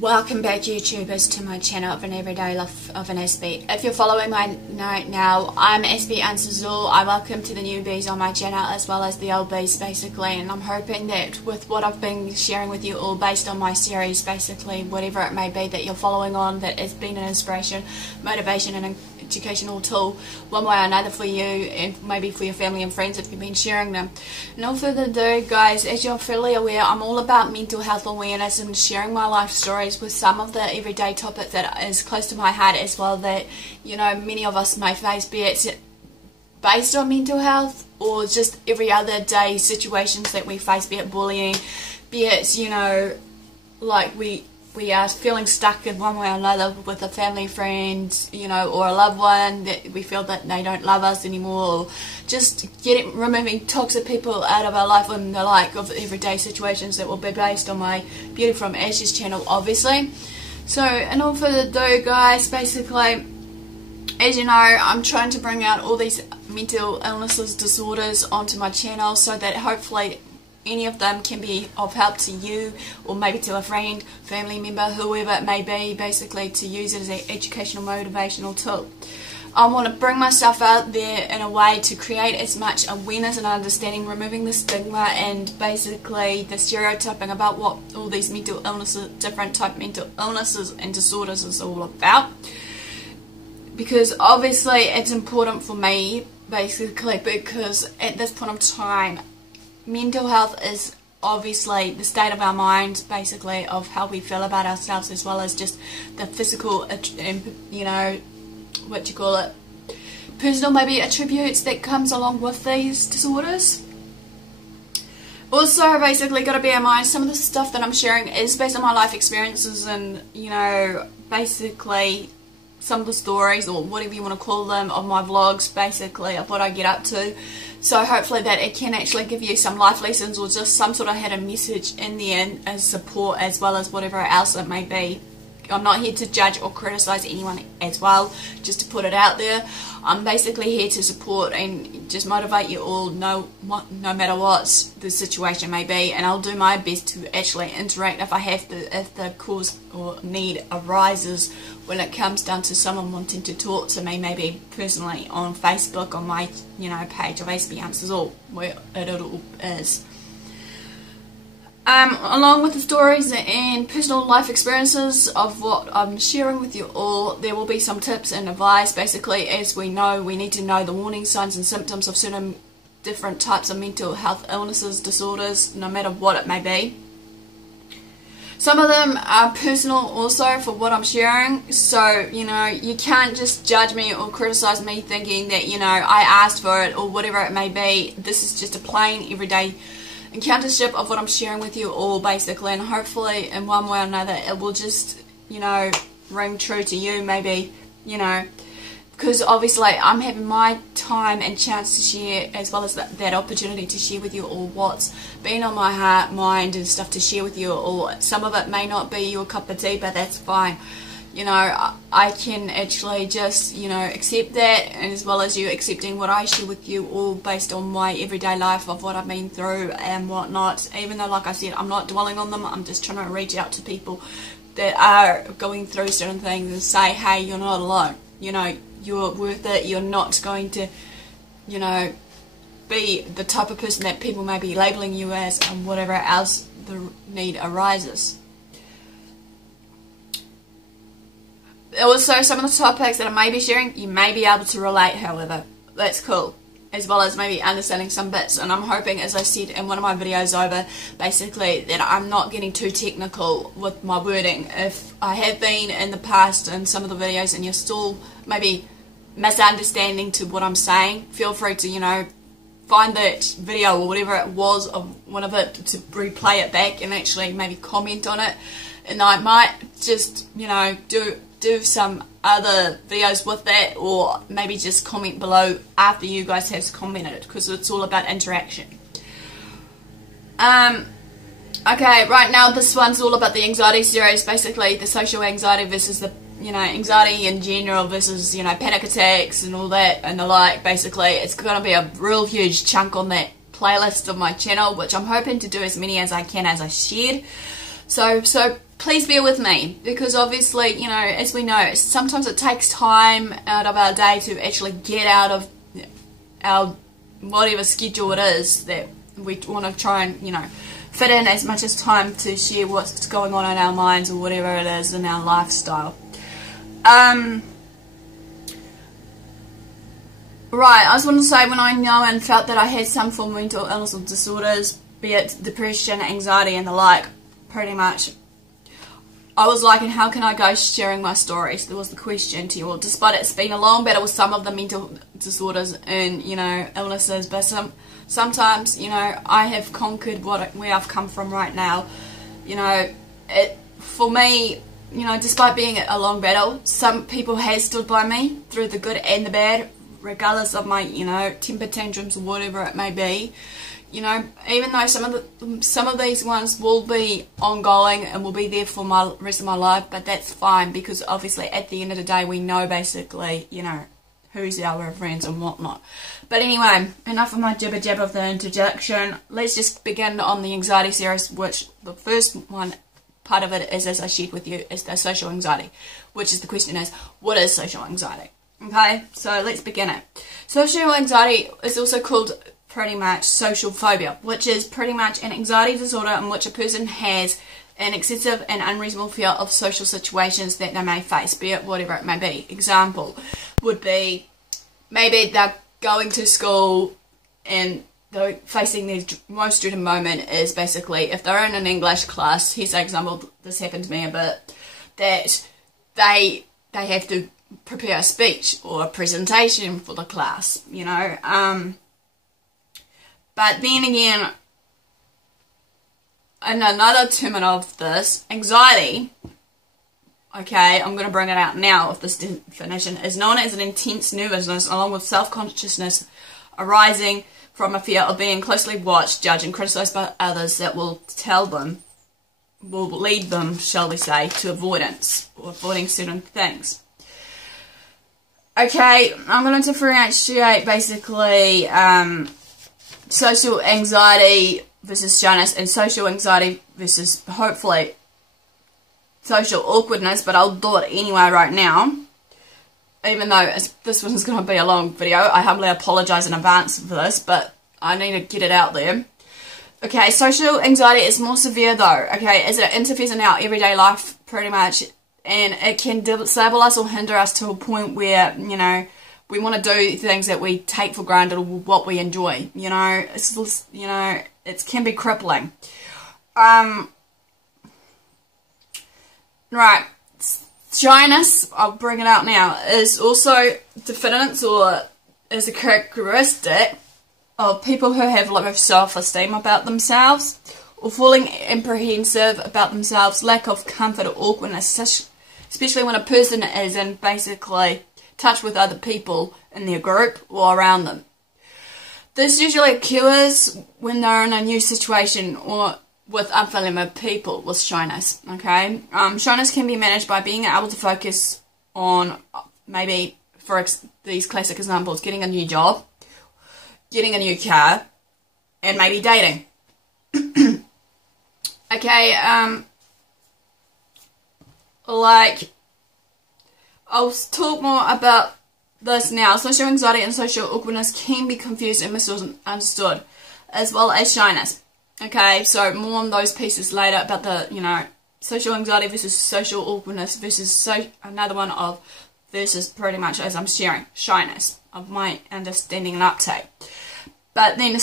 Welcome back, YouTubers, to my channel of an everyday life of an Aspie. If you're following my note now, I'm AspieAnswersAll. I welcome to the newbies on my channel as well as the old bees, basically, and I'm hoping that with what I've been sharing with you all based on my series, basically, whatever it may be that you're following on, that has been an inspiration, motivation and an educational tool one way or another for you and maybe for your family and friends if you've been sharing them. No further ado, guys, as you're fully aware, I'm all about mental health awareness and sharing my life stories with some of the everyday topics that is close to my heart as well, that, you know, many of us may face, be it based on mental health or just every other day situations that we face, be it bullying, be it, you know, like we are feeling stuck in one way or another with a family friend, you know, or a loved one that we feel that they don't love us anymore, or just removing toxic people out of our life and the like of everyday situations that will be based on my Beauty from Ashes channel, obviously. So, and all further ado, guys, basically, as you know, I'm trying to bring out all these mental illnesses, disorders onto my channel so that hopefully any of them can be of help to you, or maybe to a friend, family member, whoever it may be, basically to use it as an educational, motivational tool. I want to bring myself out there in a way to create as much awareness and understanding, removing the stigma and basically the stereotyping about what all these mental illnesses, different type mental illnesses and disorders is all about. Because obviously it's important for me, basically, because at this point of time, mental health is obviously the state of our mind, basically, of how we feel about ourselves, as well as just the physical, you know, what you call it, personal maybe attributes that comes along with these disorders. Also, basically, got to bear in mind some of the stuff that I'm sharing is based on my life experiences and, you know, basically some of the stories, or whatever you want to call them, of my vlogs, basically, of what I get up to. So hopefully that it can actually give you some life lessons, or just some sort of hidden message in the end as support, as well as whatever else it may be. I'm not here to judge or criticise anyone as well, just to put it out there. I'm basically here to support and just motivate you all, no matter what the situation may be, and I'll do my best to actually interact if I have to, if the cause or need arises when it comes down to someone wanting to talk to me, maybe personally on Facebook, on my, you know, page of AspieAnswersAll, where it all is. Along with the stories and personal life experiences of what I'm sharing with you all, there will be some tips and advice. Basically, as we know, we need to know the warning signs and symptoms of certain different types of mental health illnesses, disorders, no matter what it may be. Some of them are personal also for what I'm sharing, so, you know, you can't just judge me or criticise me thinking that, you know, I asked for it or whatever it may be. This is just a plain everyday encountership of what I'm sharing with you all, basically, and hopefully in one way or another it will just, you know, ring true to you, maybe, you know, because obviously I'm having my time and chance to share, as well as that opportunity to share with you all what's been on my heart, mind and stuff to share with you all. Some of it may not be your cup of tea, but that's fine. You know, I can actually just, you know, accept that, and as well as you accepting what I share with you all based on my everyday life of what I've been through and whatnot. Even though, like I said, I'm not dwelling on them, I'm just trying to reach out to people that are going through certain things and say, hey, you're not alone. You know, you're worth it. You're not going to, you know, be the type of person that people may be labeling you as, and whatever else the need arises. Also, some of the topics that I may be sharing, you may be able to relate, however. That's cool. As well as maybe understanding some bits. And I'm hoping, as I said in one of my videos over, basically, that I'm not getting too technical with my wording. If I have been in the past in some of the videos and you're still maybe misunderstanding to what I'm saying, feel free to, you know, find that video or whatever it was of one of it, to replay it back and actually maybe comment on it. And I might just, you know, do some other videos with that, or maybe just comment below after you guys have commented, because it's all about interaction. Okay, right now this one's all about the anxiety series, basically the social anxiety versus the, you know, anxiety in general versus, you know, panic attacks and all that and the like. Basically, it's going to be a real huge chunk on that playlist of my channel, which I'm hoping to do as many as I can as I shared. So please bear with me, because obviously, you know, as we know, sometimes it takes time out of our day to actually get out of our whatever schedule it is that we want to try and, you know, fit in as much as time to share what's going on in our minds or whatever it is in our lifestyle. Right, I just want to say, when I know and felt that I had some form of mental illness or disorders, be it depression, anxiety and the like, pretty much, I was like, and how can I go sharing my stories? There was the question to you all, despite it's been a long battle with some of the mental disorders and, you know, illnesses, but sometimes, you know, I have conquered where I've come from right now. You know, for me, you know, despite being a long battle, some people have stood by me through the good and the bad, regardless of my, you know, temper tantrums or whatever it may be. You know, even though some of these ones will be ongoing and will be there for my rest of my life, but that's fine, because obviously at the end of the day we know basically, you know, who's our friends and whatnot. But anyway, enough of my jibber jabber of the introduction. Let's just begin on the anxiety series, which the first one part of it is, as I shared with you, is the social anxiety, which is the question is, what is social anxiety? Okay, so let's begin it. Social anxiety is also called pretty much social phobia, which is pretty much an anxiety disorder in which a person has an excessive and unreasonable fear of social situations that they may face, be it whatever it may be. Example would be, maybe they're going to school and they're facing their most student moment is basically, if they're in an English class, here's an example, this happened to me a bit, that they have to prepare a speech or a presentation for the class, you know. But then again, and another term of this, anxiety, okay, I'm going to bring it out now with this definition, is known as an intense nervousness along with self-consciousness arising from a fear of being closely watched, judged and criticised by others that will lead them, shall we say, to avoidance or avoiding certain things. Okay, I'm going to differentiate basically social anxiety versus shyness and social anxiety versus, hopefully, social awkwardness, but I'll do it anyway right now. Even though this one's going to be a long video, I humbly apologise in advance for this, but I need to get it out there. Okay, social anxiety is more severe though, okay, as it interferes in our everyday life pretty much, and it can disable us or hinder us to a point where, you know, we want to do things that we take for granted or what we enjoy, you know, you know, it can be crippling. Right, shyness, I'll bring it out now, is also definitions or is a characteristic of people who have low self-esteem about themselves, or feeling apprehensive about themselves, lack of comfort or awkwardness, especially when a person is in basically touch with other people in their group or around them. This usually occurs when they're in a new situation or with unfamiliar people with shyness, okay? Shyness can be managed by being able to focus on, maybe, for these classic examples, getting a new job, getting a new car, and maybe dating. Okay, like, I'll talk more about this now. Social anxiety and social awkwardness can be confused and misunderstood, as well as shyness. Okay, so more on those pieces later about the, you know, social anxiety versus social awkwardness versus another one of versus pretty much as I'm sharing, shyness, of my understanding and uptake. But then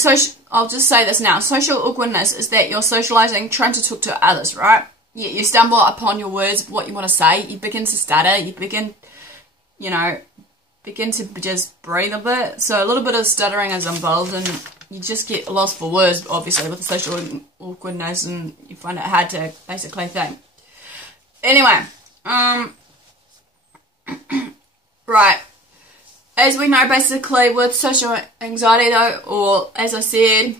I'll just say this now. Social awkwardness is that you're socializing, trying to talk to others, right? You stumble upon your words, what you want to say. You begin to stutter. You begin to just breathe a bit. So a little bit of stuttering is involved, and you just get lost for words, obviously, with the social awkwardness, and you find it hard to basically think. Anyway, right. As we know, basically, with social anxiety, though, or as I said,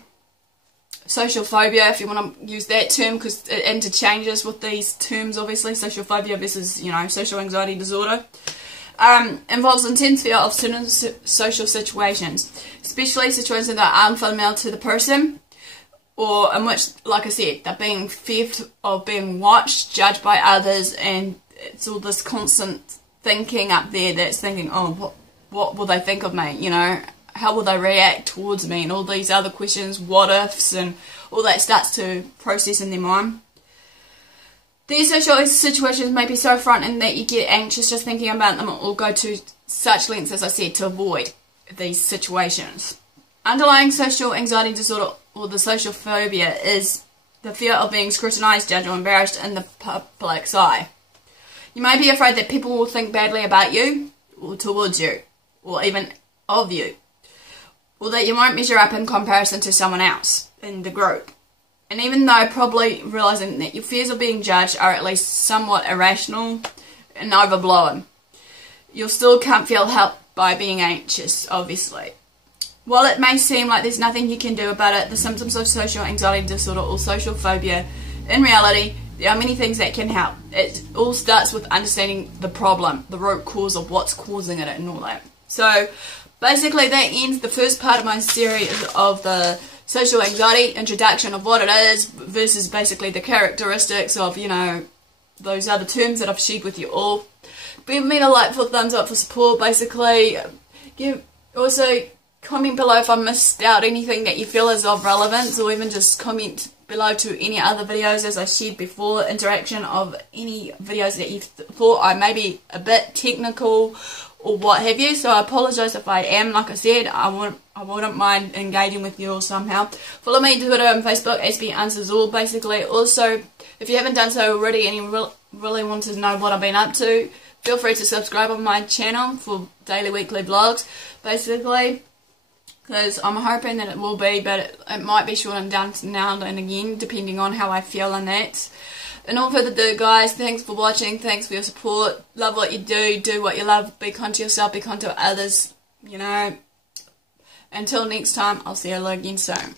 social phobia, if you want to use that term, because it interchanges with these terms, obviously, social phobia versus, you know, social anxiety disorder, involves intense fear of certain social situations, especially situations that are unfamiliar to the person, or in which, like I said, they're being feared of being watched, judged by others, and it's all this constant thinking up there that's thinking, oh, what will they think of me, you know, how will they react towards me, and all these other questions, what ifs, and all that starts to process in their mind. These social situations may be so frightening that you get anxious just thinking about them, or go to such lengths, as I said, to avoid these situations. Underlying social anxiety disorder, or the social phobia, is the fear of being scrutinised, judged, or embarrassed in the public's eye. You may be afraid that people will think badly about you, or towards you, or even of you, or that you won't measure up in comparison to someone else in the group. And even though probably realising that your fears of being judged are at least somewhat irrational and overblown, you still can't feel helped by being anxious, obviously. While it may seem like there's nothing you can do about it, the symptoms of social anxiety disorder or social phobia, in reality, there are many things that can help. It all starts with understanding the problem, the root cause of what's causing it and all that. So basically that ends the first part of my series of the social anxiety, introduction of what it is versus basically the characteristics of, you know, those other terms that I've shared with you all. Give me a like for thumbs up for support, basically. Also comment below if I missed out anything that you feel is of relevance, or even just comment below to any other videos as I shared before, interaction of any videos that you thought I may be a bit technical or what have you. So I apologise if I am. Like I said, I wouldn't mind engaging with you all somehow. Follow me on Twitter and Facebook, AspieAnswersAll, basically. Also, if you haven't done so already and you really want to know what I've been up to, feel free to subscribe on my channel for daily, weekly vlogs, basically, because I'm hoping that it will be, but it might be shortened down now and again, depending on how I feel on that. And all further ado, guys, thanks for watching, thanks for your support, love what you do what you love, be kind to yourself, be kind to others, you know. Until next time, I'll see you all again soon.